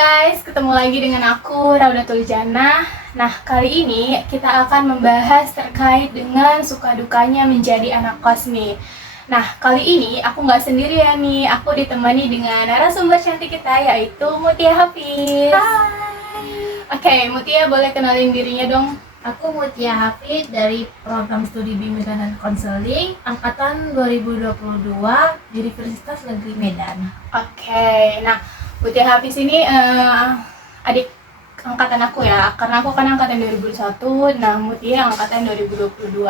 guys, ketemu lagi dengan aku Raudatul Jannah. Nah, kali ini kita akan membahas terkait dengan suka dukanya menjadi anak kos nih. Nah, kali ini aku nggak sendirian nih, aku ditemani dengan narasumber cantik kita yaitu Mutia Hafiz. Hai, Oke, Mutia boleh kenalin dirinya dong. aku Mutia Hafid dari program studi bimbingan dan konseling angkatan 2022 di Universitas Negeri Medan. Oke, nah Mutia Hafiz ini adik angkatan aku ya, karena aku kan angkatan 2001, nah Mutia angkatan 2022.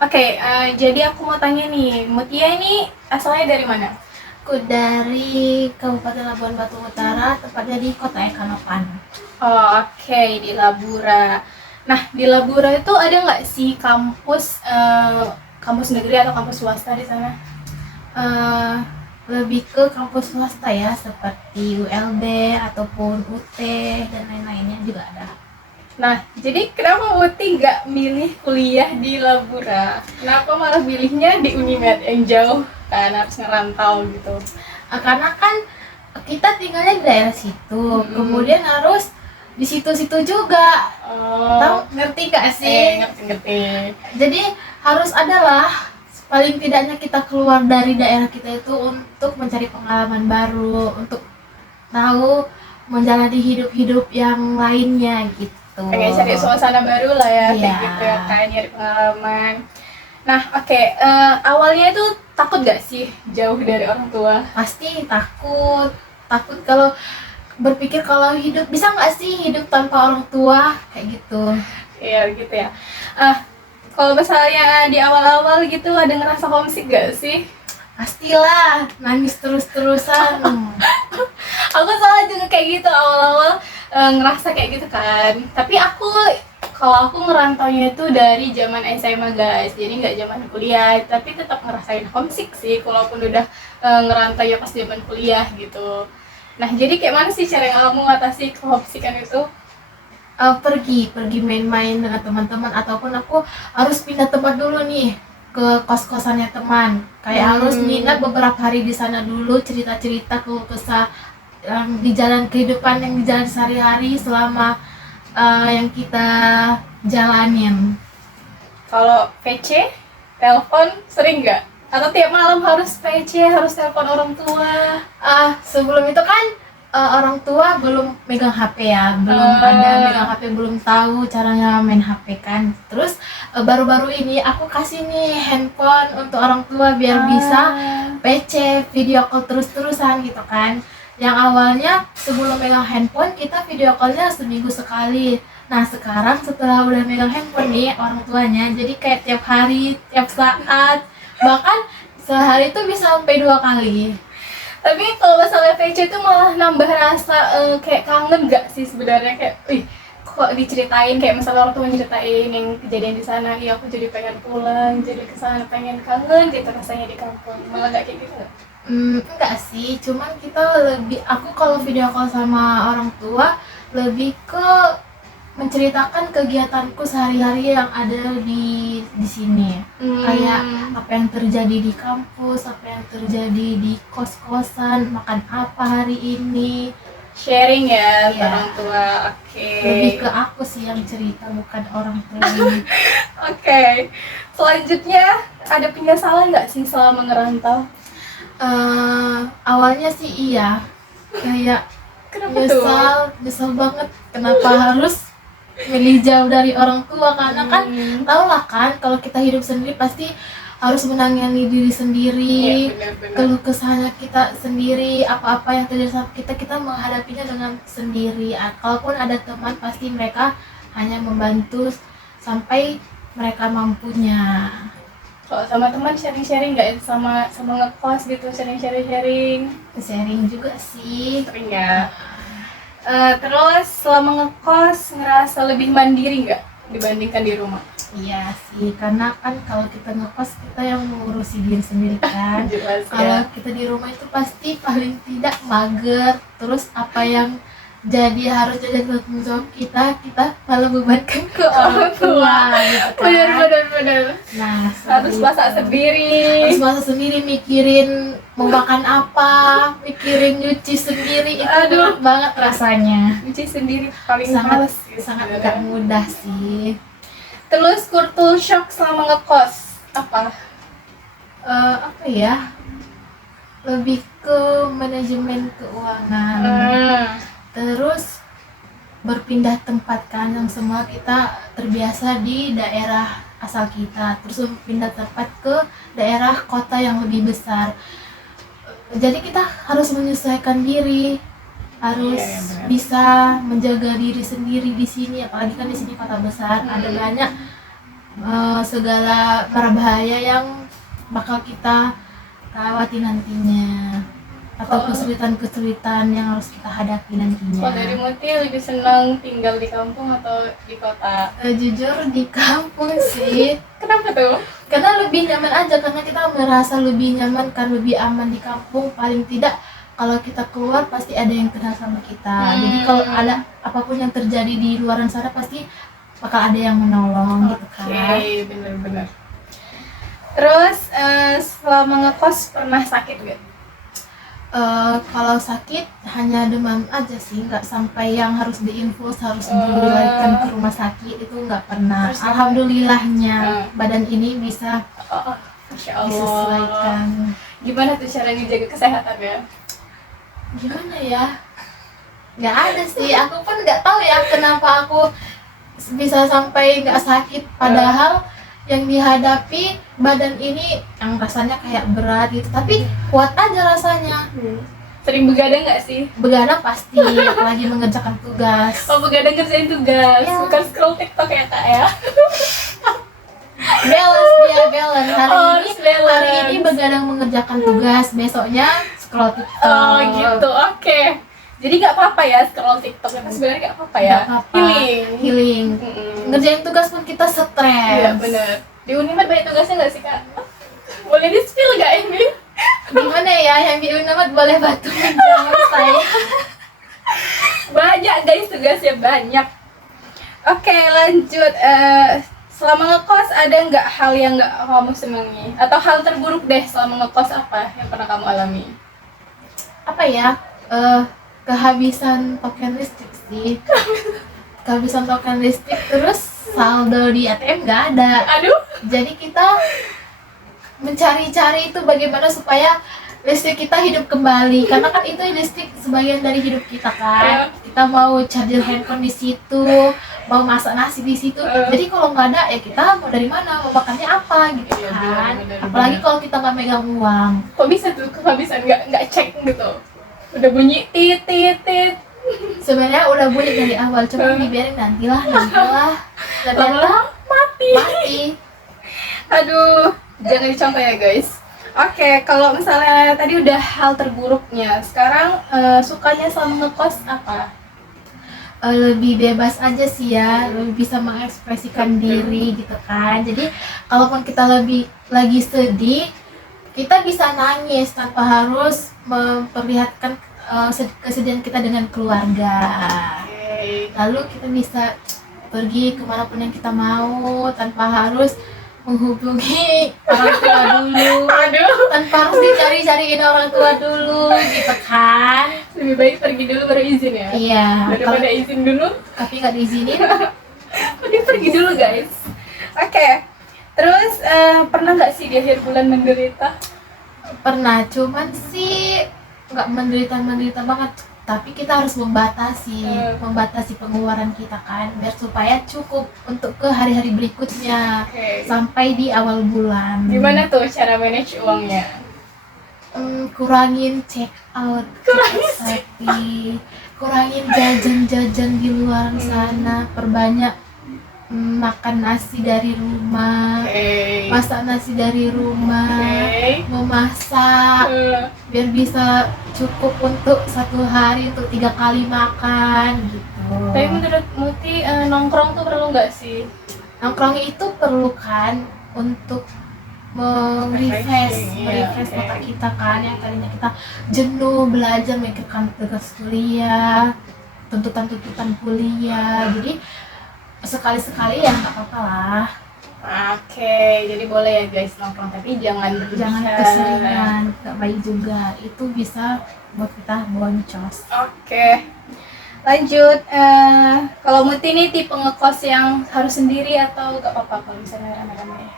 Oke, jadi aku mau tanya nih, Mutia ini asalnya dari mana? Aku dari Kabupaten Labuan Batu Utara, tepatnya di Kota Ekanopan. Oh, oke, di Labura. Nah, di Labura itu ada nggak sih kampus negeri atau kampus swasta di sana? Lebih ke kampus swasta ya, seperti ULB ataupun UT dan lain-lainnya juga ada. Nah, jadi kenapa Muti nggak milih kuliah di Labura? Kenapa malah milihnya di Unimed yang jauh, kan harus ngerantau gitu? Karena kan kita tinggalnya di daerah situ, kemudian harus di situ-situ juga. Tahu, ngerti gak sih? Ngerti. Jadi harus adalah paling tidaknya kita keluar dari daerah kita itu untuk mencari pengalaman baru, untuk tahu menjalani hidup-hidup yang lainnya gitu. Pengen cari suasana baru lah ya, kayak Iya. gitu ya, kayak nyari pengalaman. Nah, oke, awalnya itu takut gak sih jauh dari orang tua? Pasti takut kalau berpikir kalau hidup bisa nggak sih hidup tanpa orang tua kayak gitu. Iya gitu ya. Kalau misalnya di awal-awal gitu ada ngerasa homesick gak sih? Pastilah nangis terus-terusan. Aku soalnya juga kayak gitu awal-awal, ngerasa kayak gitu kan. Tapi kalau aku ngerantaunya itu dari zaman SMA guys, jadi nggak zaman kuliah, tapi tetap ngerasain homesick sih walaupun udah ngerantau ya pas zaman kuliah gitu. Nah, jadi kayak mana sih cara kamu mengatasi homesickan itu? Pergi main-main dengan teman-teman, ataupun aku harus pindah tempat dulu nih ke kos-kosannya teman, kayak harus nginep beberapa hari di sana dulu, cerita-cerita keluh kesah yang di jalan kehidupan, yang di jalan sehari-hari selama yang kita jalanin. Kalau PC, telepon sering nggak? Atau tiap malam harus PC, harus telepon orang tua? Sebelum itu kan orang tua belum megang HP ya, belum ada megang HP, belum tahu caranya main HP kan. Terus baru-baru ini aku kasih nih handphone untuk orang tua biar bisa PC, video call terus-terusan gitu kan. Yang awalnya sebelum megang handphone kita video callnya seminggu sekali. Nah sekarang setelah udah megang handphone nih orang tuanya, jadi kayak tiap hari, tiap saat, bahkan sehari itu bisa sampai 2 kali. Tapi kalau masalah PC itu malah nambah rasa kayak kangen gak sih sebenarnya, kayak kok diceritain, kayak misalnya orang tua nyeritain yang kejadian di sana, iya aku jadi pengen pulang, jadi kesana pengen kangen gitu rasanya di kampung. Malah gak kayak gitu gak? Enggak sih, cuman aku kalau video call sama orang tua lebih ke menceritakan kegiatanku sehari-hari yang ada di sini. Kayak apa yang terjadi di kampus, apa yang terjadi di kos-kosan, makan apa hari ini. Sharing ya, Iya. orang tua. Oke. Lebih ke aku sih yang cerita, bukan orang tua. Oke. Selanjutnya ada penyesalan nggak sih selama ngerantau? Awalnya sih iya, kayak Kenapa tuh? nyesel banget kenapa harus milih jauh dari orang tua, karena kan tau lah kan kalau kita hidup sendiri pasti harus menangani diri sendiri. Iya, benar-benar. Keluh kesahnya kita sendiri, apa-apa yang terjadi sama kita menghadapinya dengan sendiri. Kalaupun ada teman pasti mereka hanya membantu sampai mereka mampunya. Kalau sama teman sharing-sharing nggak, sama ngekos gitu, sharing Juga sih. sering ya. Terus selama ngekos ngerasa lebih mandiri nggak dibandingkan di rumah? Iya sih, karena kan kalau kita ngekos kita yang mengurusi diri sendiri kan. Jelas Kalau ya. kita di rumah itu pasti paling tidak mager, terus apa yang jadi harus jajan tanggung jawab kita malah bebankan ke orang tua gitu kan. Bener. Nah, Harus masak sendiri. harus masak sendiri, mikirin mau makan apa, mikirin nyuci sendiri, itu Aduh. berat banget rasanya. Cuci sendiri paling Sangat males gitu. sangat gak mudah sih. Terus culture shock selama ngekos apa? Apa ya, lebih ke manajemen keuangan. Terus berpindah tempat kan, yang semua kita terbiasa di daerah asal kita, terus pindah tempat ke daerah kota yang lebih besar. Jadi kita harus menyesuaikan diri, harus Iya, benar. bisa menjaga diri sendiri di sini, apalagi kan di sini kota besar, ada banyak segala mara bahaya yang bakal kita lewati nantinya, atau kesulitan-kesulitan yang harus kita hadapi nantinya. Kalau dari Muti lebih senang tinggal di kampung atau di kota? Jujur di kampung sih, Kenapa tuh? karena lebih nyaman aja, karena kita merasa lebih nyaman kan, lebih aman di kampung. Paling tidak kalau kita keluar pasti ada yang kenal sama kita. Jadi kalau ada apapun yang terjadi di luaran sana pasti bakal ada yang menolong gitu kan. Oke, bener-bener. Terus selama ngekos pernah sakit gak? Kalau sakit hanya demam aja sih, nggak sampai yang harus diinfus, harus diriwayatkan ke rumah sakit, itu nggak pernah. Terus Alhamdulillahnya badan ini bisa Oh, Masya Allah. disesuaikan. Gimana tuh cara ngejaga kesehatannya? Gimana ya, nggak ada sih, aku pun nggak tahu ya kenapa aku bisa sampai nggak sakit, padahal yang dihadapi badan ini yang rasanya kayak berat gitu, tapi kuat aja rasanya. Sering begadang gak sih? Begadang pasti, apalagi mengerjakan tugas. Oh, begadang kerjain tugas, Ya. bukan scroll TikTok ya kak ya? Balance. Harus balance. Hari ini begadang mengerjakan tugas, besoknya scroll TikTok. Oh gitu, oke. Jadi gak apa-apa ya scroll TikTok, itu sebenarnya gak apa-apa ya? Nggak apa-apa. Healing. Healing. Ngerjain tugas pun kita stres. Iya bener. Di Unimed banyak tugasnya gak sih kak? Boleh di-spill gak ini? Gimana ya, yang di Unamed boleh bantu menjawab saya. Banyak guys, tugasnya banyak. Oke lanjut. Selama ngekos ada nggak hal yang nggak kamu senangi? Atau hal terburuk deh selama ngekos, apa yang pernah kamu alami? Apa ya? Kehabisan token listrik sih. Kehabisan token listrik, terus saldo di ATM nggak ada. Aduh. Jadi kita mencari-cari itu bagaimana supaya listrik kita hidup kembali, karena kan itu listrik sebagian dari hidup kita kan. Kita mau charger handphone di situ, mau masak nasi di situ. Jadi kalau nggak ada ya kita mau dari mana, mau makannya apa gitu Iya, kan. benar. Apalagi kalau kita nggak megang uang. Kok bisa tuh kehabisan nggak cek gitu? Udah bunyi tit. Sebenarnya udah bunyi dari awal, cuma dibiarin nantilah. Ternyata Lama-lama mati. mati. Aduh, jangan dicontoh ya guys. Oke, kalau misalnya tadi udah hal terburuknya, sekarang sukanya selama ngekos apa? Lebih bebas aja sih ya, lebih bisa mengekspresikan diri gitu kan. Jadi kalaupun kita lagi sedih, kita bisa nangis tanpa harus memperlihatkan kesedihan kita dengan keluarga. Oke. Lalu kita bisa pergi kemanapun yang kita mau tanpa harus menghubungi orang tua dulu, Aduh, tanpa harus dicari-cariin orang tua dulu gitu kan. lebih baik pergi dulu baru izin ya. Iya, kalau Daripada izin dulu, tapi nggak diizinin. mending pergi dulu guys. Oke. Terus pernah nggak sih di akhir bulan menderita? Pernah, cuman sih nggak menderita banget, tapi kita harus membatasi pengeluaran kita kan, biar supaya cukup untuk ke hari-hari berikutnya Oke. sampai di awal bulan. Gimana tuh cara manage uangnya? Kurangin check out, tapi kurangin jajan-jajan di luar sana, perbanyak makan nasi dari rumah, Oke. masak nasi dari rumah, Oke. memasak biar bisa cukup untuk satu hari untuk 3 kali makan gitu. Tapi menurut Muti nongkrong tuh perlu nggak sih? Nongkrong itu perlu kan untuk merefresh Iya, otak oke. kita kan, yang tadinya kita jenuh belajar, mikirkan tugas kuliah, tuntutan kuliah. Jadi sekali-sekali ya nggak apa-apa lah. Oke, jadi boleh ya guys nongkrong, tapi jangan Jangan berlebihan. keseringan, nggak baik juga. Itu bisa buat kita boncos. Oke, lanjut. Kalau Muti nih tipe ngekos yang harus sendiri atau gak apa-apa kalau misalnya rame-rame?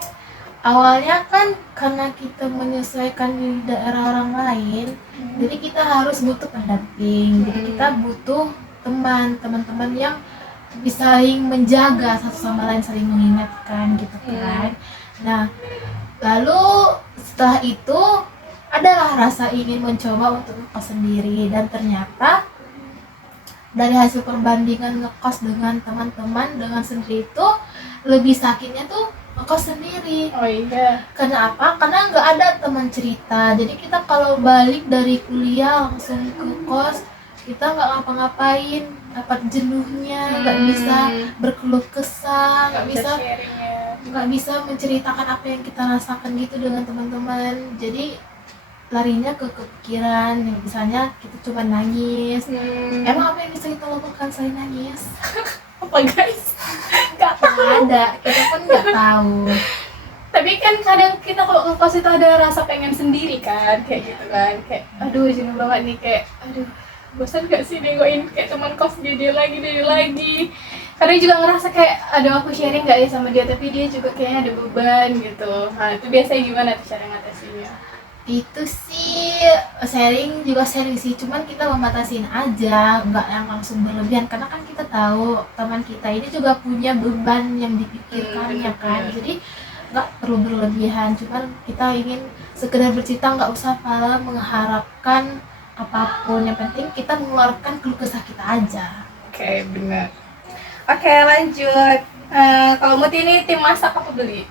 Awalnya kan karena kita menyesuaikan di daerah orang lain, jadi kita harus butuh pendamping. Jadi kita butuh teman-teman yang bisa saling menjaga satu sama lain, saling mengingatkan gitu kan. Nah, lalu setelah itu adalah rasa ingin mencoba untuk ngekos sendiri, dan ternyata dari hasil perbandingan ngekos dengan teman-teman dengan sendiri itu lebih sakitnya tuh ngekos sendiri. Oh iya. Karena apa? Karena nggak ada teman cerita. Jadi kita kalau balik dari kuliah langsung ke kos, kita nggak ngapa-ngapain, dapat jenuhnya, nggak bisa berkeluh kesah, nggak bisa sharing ya. nggak bisa menceritakan apa yang kita rasakan gitu dengan teman-teman. Jadi larinya ke kepikiran, yang misalnya kita cuma nangis. Emang apa yang bisa kita lakukan selain nangis? Apa guys? Gak Nggak ada, kita pun nggak tahu. Tapi kan kadang kita kalau ngekos itu ada rasa pengen sendiri kan, kayak gitu kan, kayak aduh jenuh banget nih, kayak aduh bosan gak sih nengokin kayak teman kos dia lagi. Kadang juga ngerasa kayak aduh aku sharing gak ya sama dia, tapi dia juga kayaknya ada beban gitu. Nah itu biasanya gimana tuh cara ngatasinnya? Itu sih sharing sih, cuman kita membatasin aja, nggak yang langsung berlebihan, karena kan kita tahu teman kita ini juga punya beban yang dipikirkannya kan. Jadi nggak perlu berlebihan, cuman kita ingin sekedar bercerita, nggak usah malah mengharapkan apapun, yang penting kita mengeluarkan keluh kesah kita aja. Oke, benar. Oke, lanjut. Kalau Muti ini tim masak apa beli?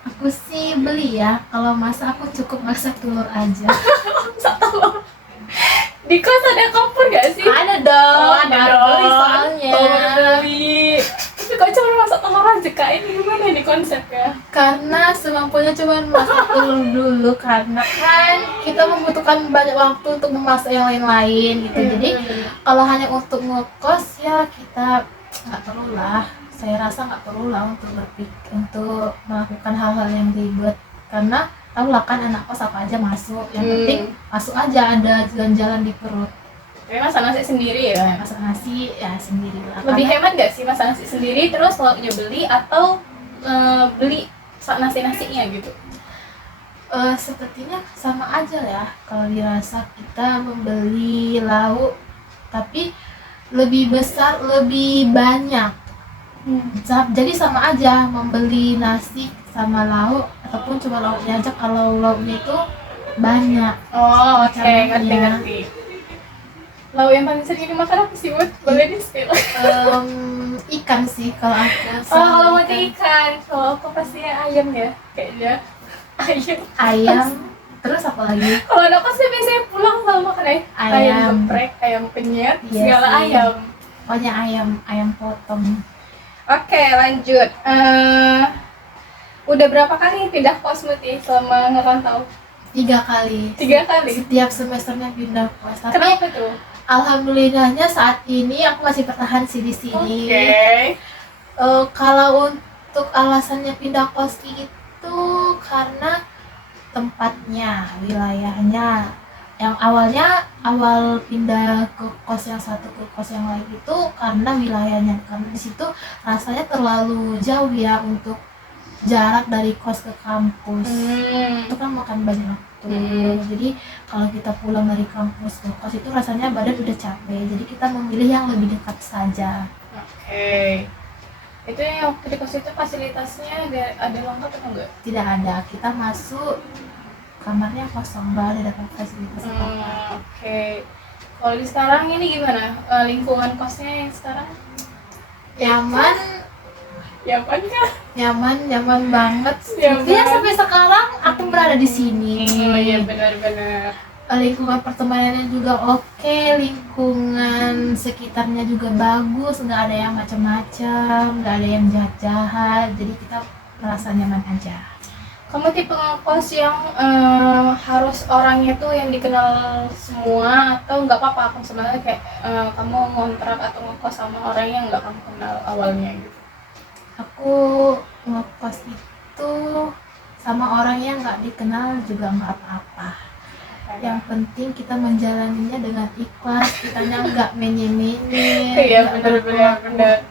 Aku sih beli ya, kalau masak aku cukup masak telur aja. Masak telur. Di kos ada kompor gak sih? Ada dong, Oh, ada baru dong. beli soalnya. Baru beli. Tapi kok cuma masak telur aja kak? Ini gimana nih konsepnya? Karena semampunya cuma masak telur dulu, karena kan kita membutuhkan banyak waktu untuk memasak yang lain-lain gitu. Jadi kalau hanya untuk ngekos ya kita nggak perlu lah. Saya rasa nggak perlu lah untuk untuk melakukan hal-hal yang ribet, karena tahu lah kan anak kos apa aja masuk, yang penting masuk aja, ada jalan-jalan di perut. Tapi masak nasi sendiri ya? Masak nasi ya sendiri lah. Lebih hemat gak sih masak nasi sendiri terus lauknya beli, atau beli nasi-nasinya gitu? Sepertinya sama aja ya kalau dirasa kita membeli lauk, tapi lebih besar, lebih banyak. Jadi sama aja membeli nasi sama lauk, ataupun cuma lauknya aja kalau lauknya itu banyak. Oh oke, Caranya. ngerti. Lauk yang paling sering dimakan apa sih, Bud? Boleh di-spill? Ikan sih kalau aku. Oh, kalau mau ikan. Kalau aku pasti ayam ya, kayaknya. Ayam, terus apa lagi? Kalau anak kos biasanya pulang sama makan ayam geprek, ayam penyet, Iya segala sih. ayam. Pokoknya ayam potong. Oke, lanjut. Udah berapa kali pindah kos Muti selama ngerantau? 3 kali. 3 kali? Setiap semesternya pindah kos. Tapi Kenapa tuh? alhamdulillahnya saat ini aku masih bertahan sih di sini. Oke. Kalau untuk alasannya pindah kos itu karena tempatnya, wilayahnya. Yang awal pindah ke kos yang satu ke kos yang lain itu karena wilayahnya, karena di situ rasanya terlalu jauh ya untuk jarak dari kos ke kampus. Itu kan makan banyak waktu. Jadi kalau kita pulang dari kampus ke kos itu rasanya badan udah capek. Jadi kita memilih yang lebih dekat saja. Oke. Itu yang waktu di kos itu fasilitasnya ada lengkap atau enggak? Tidak ada. Kita masuk kamarnya kosong, nggak ada dapat fasilitas apa-apa. Oke. Kalau di sekarang ini gimana? Lingkungan kosnya yang sekarang? Nyaman, Ya kan kah? nyaman banget. Nyaman. Ya sampai sekarang aku berada di sini. Oh iya benar-benar. Lingkungan pertemanannya juga oke, lingkungan sekitarnya juga bagus, nggak ada yang macam-macam, nggak ada yang jahat-jahat, jadi kita merasa nyaman aja. Kamu tipe ngekos yang harus orangnya tuh yang dikenal semua, atau nggak apa-apa aku sebenarnya kayak kamu ngontrak atau ngekos sama orang yang nggak kamu kenal awalnya gitu? Aku ngekos itu sama orang yang nggak dikenal juga nggak apa-apa. Yang penting kita menjalaninya dengan ikhlas, kitanya nggak menye-menye, Iya, bener.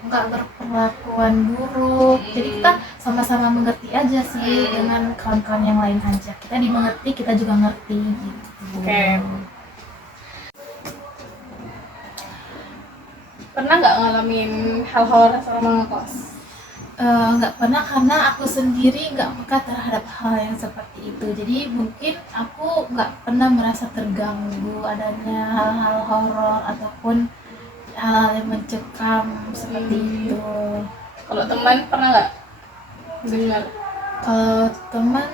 nggak berperlakuan buruk. Jadi kita sama-sama mengerti aja sih dengan kawan-kawan yang lain aja. Kita dimengerti, kita juga ngerti gitu. Oke. Pernah nggak ngalamin hal horor sama ngekos? Nggak pernah, karena aku sendiri nggak peka terhadap hal yang seperti itu. Jadi mungkin aku nggak pernah merasa terganggu adanya hal-hal horor ataupun hal yang mencekam seperti itu. Kalau teman pernah nggak dengar? Kalau teman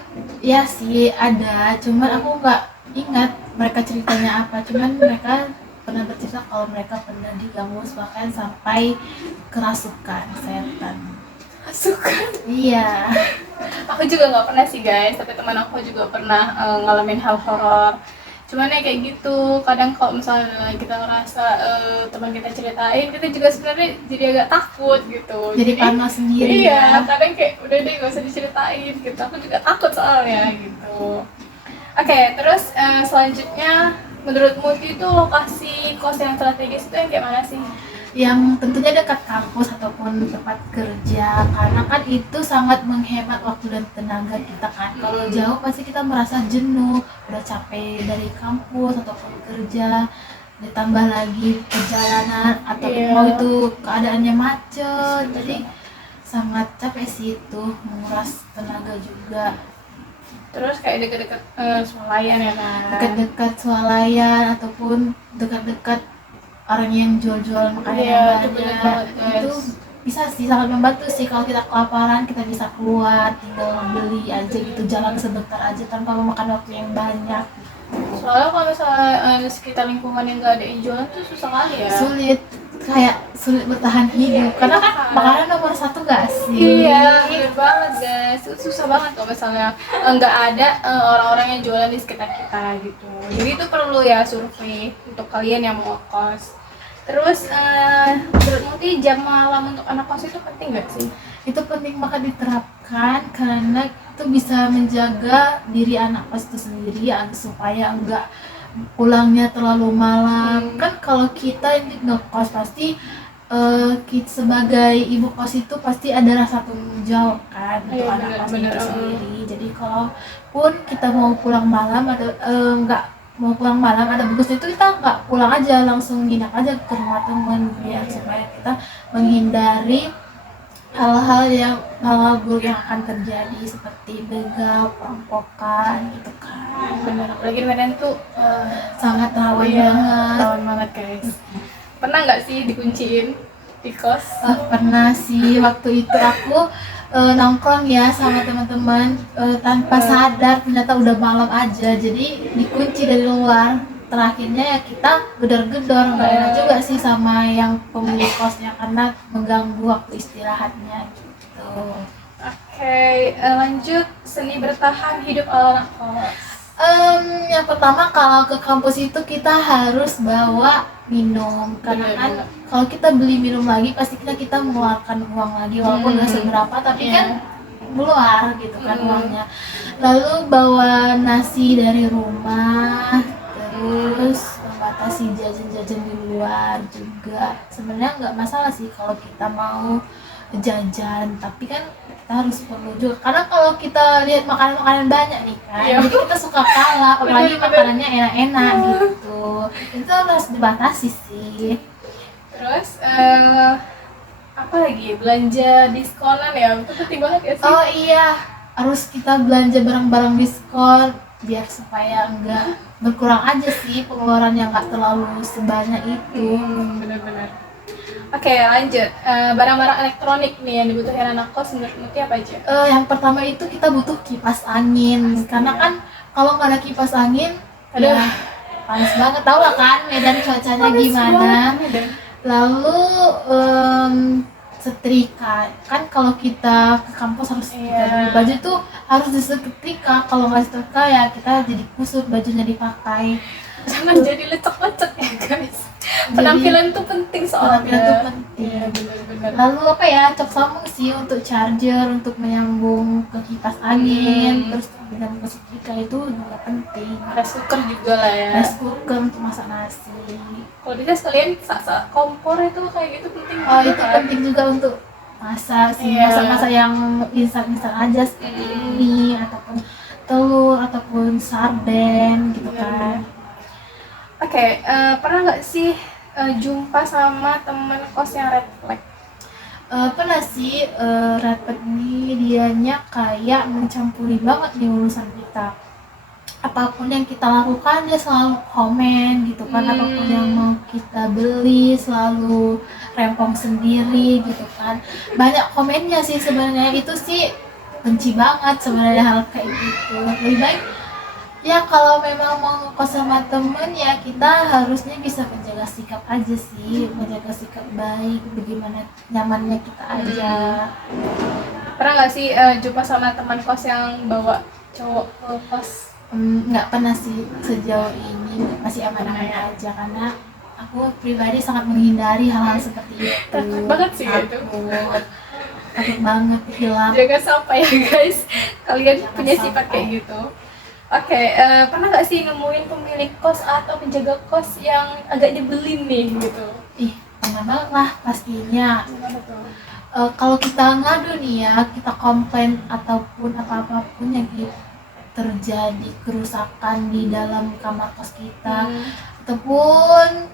ya sih ada, cuman aku nggak ingat mereka ceritanya apa. Cuman mereka pernah bercerita kalau mereka pernah diganggu bahkan sampai kerasukan setan. Suka. Iya. Aku juga nggak pernah sih guys, tapi teman aku juga pernah ngalamin hal horor. Cuman ya kayak gitu, kadang kalau misalnya kita ngerasa teman kita ceritain, kita juga sebenarnya jadi agak takut gitu. Jadi parno sendiri. Iya, Ya. kadang kayak udah deh gak usah diceritain gitu. Aku juga takut soalnya gitu. Oke, terus selanjutnya menurutmu itu lokasi kos yang strategis itu yang kayak mana sih? Yang tentunya dekat kampus ataupun tempat kerja, karena kan itu sangat menghemat waktu dan tenaga kita kan. Kalau jauh pasti kita merasa jenuh, udah capek dari kampus ataupun kerja, ditambah lagi perjalanan atau mau itu keadaannya macet, jadi sangat capek sih itu, menguras tenaga juga. Terus kayak dekat-dekat swalayan ya kan? Dekat-dekat swalayan ataupun dekat-dekat orang yang jual-jual makanan Iya, yang itu bener banyak, banget, itu guys. bisa sih sangat membantu sih. Kalau kita kelaparan kita bisa keluar, tinggal beli aja gitu, jalan sebentar aja tanpa memakan waktu yang banyak. Soalnya kalau misalnya di sekitar lingkungan yang nggak ada yang jualan tuh susah kali ya. Sulit bertahan hidup, karena kan makanan nomor satu gak sih? Iya, bener banget guys. Itu susah banget kalau misalnya nggak ada orang-orang yang jualan di sekitar kita gitu. Jadi itu perlu ya survei untuk kalian yang mau kos. Terus menurutmu jam malam untuk anak kos itu penting nggak sih? Itu penting banget diterapkan, karena itu bisa menjaga diri anak kos itu sendiri supaya enggak pulangnya terlalu malam. Kan kalau kita ini ngekos pasti kita sebagai ibu kos itu pasti ada rasa tanggung jawab kan untuk Iya, anak kos bener. itu sendiri. Jadi kalaupun kita mau pulang malam atau enggak mau pulang malam ada bagus itu, kita nggak pulang aja langsung nginap aja ke rumah teman biar supaya kita menghindari hal-hal buruk yang akan terjadi seperti begal, perampokan gitu kan. Bener, apalagi di Medan tuh Sangat rawan iya, banget. rawan banget guys. Pernah nggak sih dikunciin di kos? Pernah sih, waktu itu aku nongkrong ya sama teman-teman, tanpa sadar ternyata udah malam aja, jadi dikunci dari luar. Terakhirnya ya kita gedor-gedor, nggak enak juga sih sama yang pemilik kosnya karena mengganggu waktu istirahatnya gitu. Oke, lanjut seni bertahan hidup ala anak kos. Yang pertama kalau ke kampus itu kita harus bawa minum, karena kan kalau kita beli minum lagi pasti kita mengeluarkan uang lagi, walaupun nggak seberapa tapi kan keluar gitu kan uangnya. Lalu bawa nasi dari rumah, terus membatasi jajan-jajan di luar juga. Sebenarnya nggak masalah sih kalau kita mau jajan, tapi kan kita harus perlu juga, karena kalau kita lihat makanan-makanan banyak nih kan, jadi kita suka kalah, apalagi makanannya enak-enak gitu. Itu harus dibatasi sih. Terus apa lagi? Belanja diskonan ya, itu penting banget ya sih? Oh iya, harus kita belanja barang-barang diskon biar supaya enggak berkurang aja sih pengeluaran yang nggak terlalu sebanyak itu. Benar-benar. Oke, lanjut. Barang-barang elektronik nih yang dibutuhin anak kos menurutmu apa aja? Yang pertama itu kita butuh kipas angin, karena kan kalau nggak ada kipas angin, ya panas banget, tau lah kan Medan cuacanya gimana. Lalu setrika. Kan kalau kita ke kampus harus Iya. baju tuh harus disetrika, kalau nggak setrika ya kita jadi kusut bajunya dipakai. Jangan jadi lecek-lecek ya guys. Penampilan tuh penting soalnya. Penampilan tuh penting. Iya benar-benar. Lalu apa ya, cok sambung sih untuk charger, untuk menyambung ke kipas angin, terus menyambung ke setrika itu juga penting. Rice cooker juga lah ya. Rice cooker untuk masak nasi. Kalau bisa sekalian saat kompor itu kayak gitu penting. Oh juga itu kan? penting juga untuk masak sih, Iya. masak-masak yang instan-instan aja seperti ini, ataupun telur, ataupun sarden gitu kan. Oke, pernah nggak sih jumpa sama temen kos yang red flag? Pernah sih, Rapet ini dianya kayak mencampuri banget nih urusan kita. Apapun yang kita lakukan dia selalu komen gitu kan, apapun yang mau kita beli selalu rempong sendiri gitu kan. Banyak komennya sih sebenarnya, itu sih benci banget sebenarnya hal kayak gitu. Lebih baik ya kalau memang mau ngekos sama temen ya kita harusnya bisa menjaga sikap aja sih, menjaga sikap baik, bagaimana nyamannya kita aja. Pernah nggak sih jumpa sama teman kos yang bawa cowok ke kos? Nggak pernah sih sejauh ini, masih aman-aman aja karena aku pribadi sangat menghindari hal-hal seperti itu. Takut banget sih itu. Takut banget hilang. Jangan sampai ya guys, kalian Jangan punya sifat sampai. kayak gitu. Oke, pernah nggak sih nemuin pemilik kos atau penjaga kos yang agak nyebelin nih gitu? Ih, pernah banget lah pastinya. Gimana tuh? Kalau kita ngadu nih ya, kita komplain ataupun apapun yang terjadi kerusakan di dalam kamar kos kita, ataupun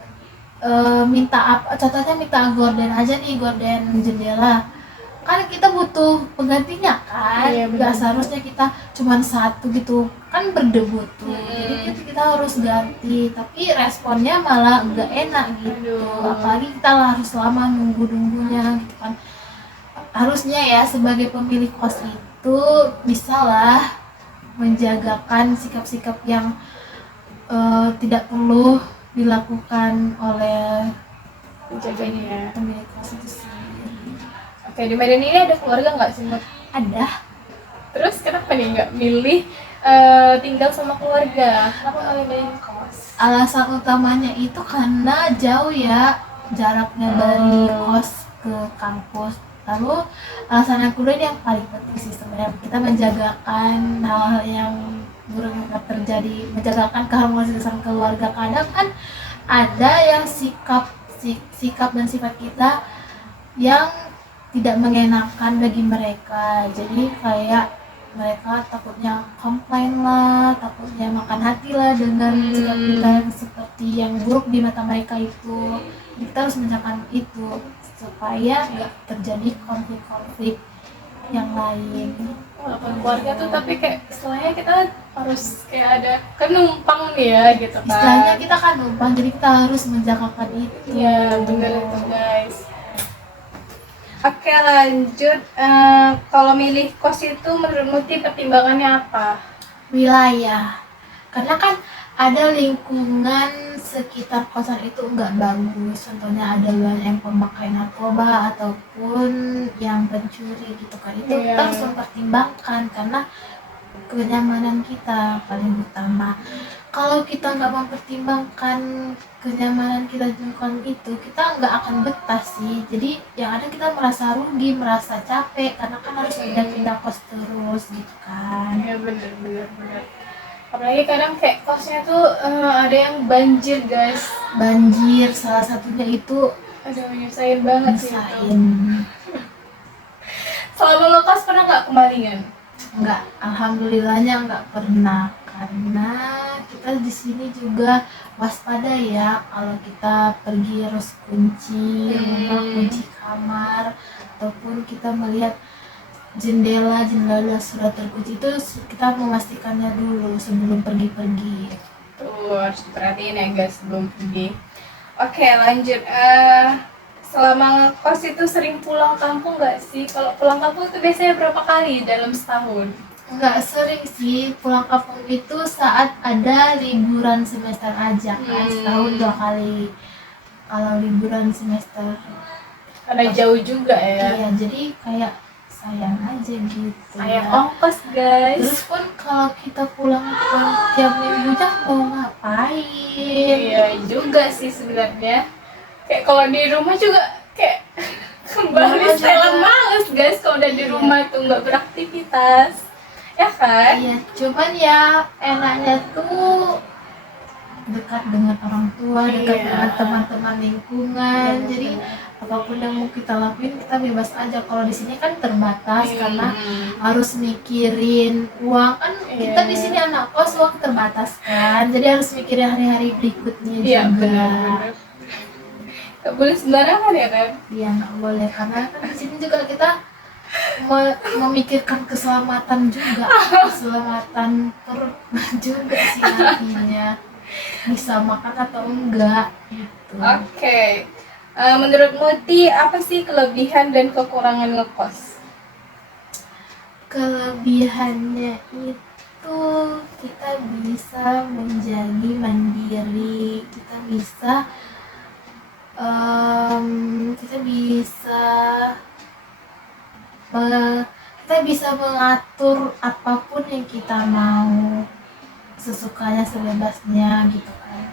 minta apa, contohnya minta gorden aja nih, gorden jendela, kan kita butuh penggantinya kan. Iya, Nggak benar. seharusnya kita cuma satu gitu kan, berdebu tuh. Jadi kita harus ganti, tapi responnya malah nggak enak gitu. Aduh. Apalagi kita harus lama nunggunya gitu kan. Harusnya ya sebagai pemilik kos itu bisalah menjagakan sikap-sikap yang tidak perlu dilakukan oleh Penjaganya ya. pemilik kos itu sih. Oke, di Medan ini ada keluarga nggak sih, Mut? Ada. Terus kenapa nih nggak milih tinggal sama keluarga? Kenapa nggak milih kos? Alasan utamanya itu karena jauh ya jaraknya dari kos ke kampus. Lalu alasan yang kedua ini yang paling penting sih sebenarnya, kita menjagakan hal-hal yang buruk yang dapat terjadi, menjagakan keharmonisan keluarga. Kadang kan ada yang sikap dan sifat kita yang tidak mengenakan bagi mereka, jadi kayak mereka takutnya komplain lah, takutnya makan hati lah dengan sikap kita yang seperti yang buruk di mata mereka itu. Kita harus menjaga itu supaya nggak terjadi konflik-konflik yang lain. Walaupun keluarga tuh, tapi kayak istilahnya kita harus kayak ada penumpang nih ya gitu kan. Istilahnya kita kan numpang, jadi kita harus menjagakan itu. Iya, bener itu guys. Oke, lanjut. Kalau milih kos itu menurutmu pertimbangannya apa? Wilayah, karena kan ada lingkungan sekitar kosan itu nggak bagus, contohnya ada yang pemakai narkoba ataupun yang pencuri gitu kan. Itu Iya. kita harus mempertimbangkan karena kenyamanan kita paling utama. Kalau kita nggak mempertimbangkan kenyamanan kita di lingkungan itu, kita nggak akan betah sih. Jadi yang ada kita merasa rugi, merasa capek karena kan harus pindah-pindah kos terus gitu kan. Ya bener. Apalagi kadang kayak kosnya tuh ada yang banjir guys. Banjir salah satunya itu Aduh, nyusahin banget sih itu. nyusahin. Selama ngekos pernah nggak kemalingan? Enggak, alhamdulillahnya enggak pernah, karena kita di sini juga waspada ya, kalau kita pergi harus kunci rumah, kunci kamar, ataupun kita melihat jendela sudah terkunci, itu kita memastikannya dulu sebelum pergi-pergi. Tuh harus diperhatiin ya guys sebelum pergi. Oke, lanjut. Selama ngekos itu sering pulang kampung nggak sih? Kalau pulang kampung itu biasanya berapa kali dalam setahun? Enggak sering sih, pulang kampung itu saat ada liburan semester aja kan, setahun 2 kali kalau liburan semester. karena jauh juga ya. Iya, jadi kayak sayang aja gitu. Sayang ya. ongkos guys. Terus pun kalau kita pulang kan tiap minggu mau ngapain? Iya juga sih sebenarnya. Kayak kalau di rumah juga kayak kembali Rumah setelan juga. males guys kalau udah di Iya. rumah tuh nggak beraktivitas. Ya kan? Iya, cuman ya enaknya tuh dekat dengan orang tua, dekat Iya. dengan teman-teman lingkungan. Bener, Jadi bener. apapun yang mau kita lakuin kita bebas aja. Kalau di sini kan terbatas karena harus mikirin uang kan. Iya. Kita di sini anak kos, uang terbatas kan. Jadi harus mikirin hari-hari berikutnya Iya juga. benar. Gak boleh sembarangan ya kan? Iya, nggak boleh karena kan di sini juga kita memikirkan keselamatan juga, keselamatan perut juga sih nantinya bisa makan atau enggak gitu. Oke. Menurut Muti apa sih kelebihan dan kekurangan ngekos? Kelebihannya itu kita bisa menjadi mandiri, kita bisa mengatur apapun yang kita mau sesukanya sebebasnya gitu kan.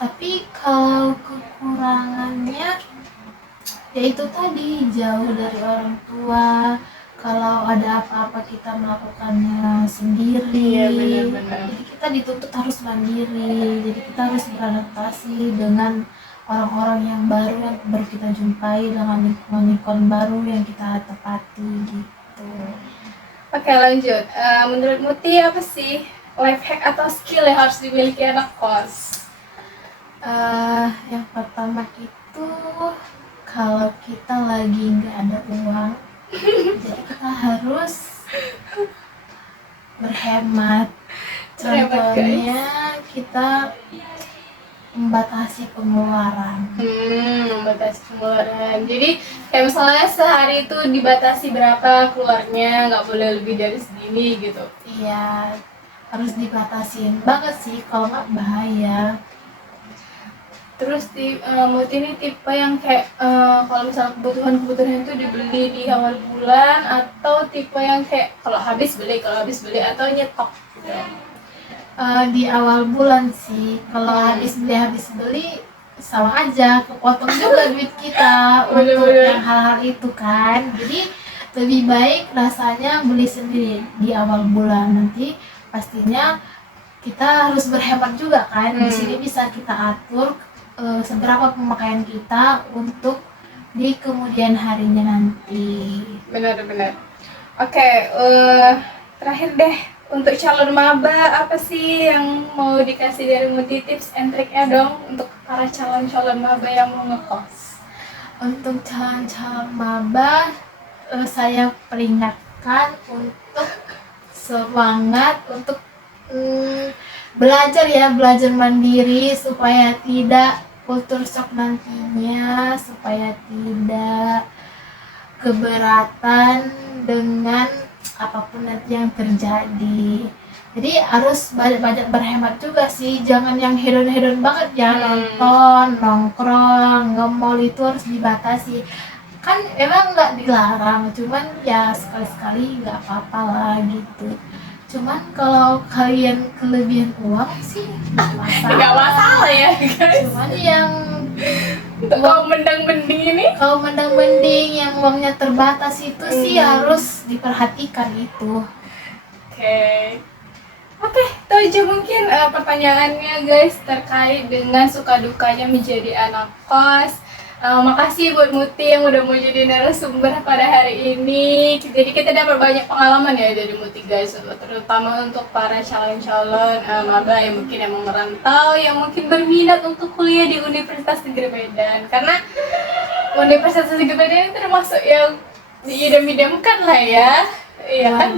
Tapi kalau kekurangannya yaitu tadi jauh dari orang tua, kalau ada apa-apa kita melakukannya sendiri. Iya, benar-benar. Jadi kita dituntut harus mandiri, jadi kita harus beradaptasi dengan orang-orang yang baru kita jumpai, dengan lingkungan baru yang kita tepati gitu. Oke lanjut. Menurut Muti apa sih life hack atau skill yang harus dimiliki anak kos? Yang pertama itu kalau kita lagi nggak ada uang, jadi kita harus berhemat. Contohnya kita membatasi pengeluaran. Membatasi pengeluaran. Jadi kayak misalnya sehari itu dibatasi berapa keluarnya, nggak boleh lebih dari segini gitu. Iya, harus dibatasin banget sih, kalau nggak bahaya. Terus Muti ini tipe yang kayak kalau misalnya kebutuhan itu dibeli di awal bulan, atau tipe yang kayak kalau habis beli atau nyetok gitu. Di awal bulan sih, kalau habis beli sama aja, kepotong juga duit kita untuk Bener-bener. yang hal-hal itu kan. Jadi lebih baik rasanya beli sendiri di awal bulan, nanti pastinya kita harus berhemat juga kan. Di sini bisa kita atur seberapa pemakaian kita untuk di kemudian harinya nanti. Benar-benar. Oke, terakhir deh, untuk calon maba apa sih yang mau dikasih dari Muti, tips and triknya dong untuk para calon maba yang mau ngekos? Untuk calon maba, saya peringatkan untuk semangat untuk belajar mandiri supaya tidak kultur shock nantinya, supaya tidak keberatan dengan apapun nanti yang terjadi. Jadi harus banyak berhemat juga sih, jangan yang hedon banget ya. Nonton, nongkrong, nge-mall itu harus dibatasi. Kan emang nggak dilarang, cuman ya sekali-sekali nggak apa-apa lah gitu. Cuman kalau kalian kelebihan uang sih Nggak masalah ya guys. Cuman yang Untuk kaum mendang-mending ini, kalau mending yang uangnya terbatas itu sih harus diperhatikan itu. Oke, itu aja mungkin pertanyaannya guys terkait dengan suka dukanya menjadi anak kos. Makasih buat Muti yang udah mau jadi narasumber pada hari ini. Jadi kita dapat banyak pengalaman ya dari Muti guys, terutama untuk para calon-calon maba yang mungkin emang merantau, yang mungkin berminat untuk kuliah di Universitas Negeri Medan. Karena Universitas Negeri Medan ini termasuk yang diidam-idamkan lah ya. Iya kan,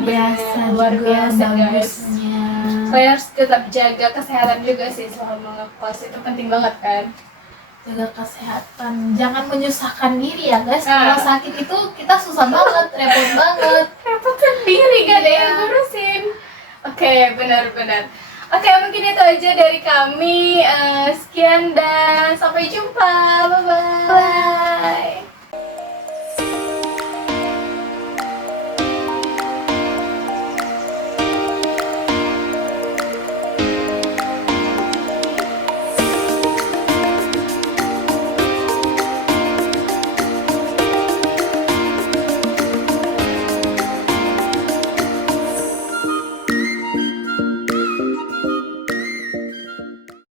luar biasa guys. bagusnya. Kalian harus tetap jaga kesehatan juga sih selama ngekos, itu penting banget kan. Jaga kesehatan, jangan menyusahkan diri ya guys. Kalau sakit itu kita susah banget, repot sendiri, gak ada yang Iya. ngurusin. Oke, benar-benar. Oke, mungkin itu aja dari kami. Sekian dan sampai jumpa. Bye-bye.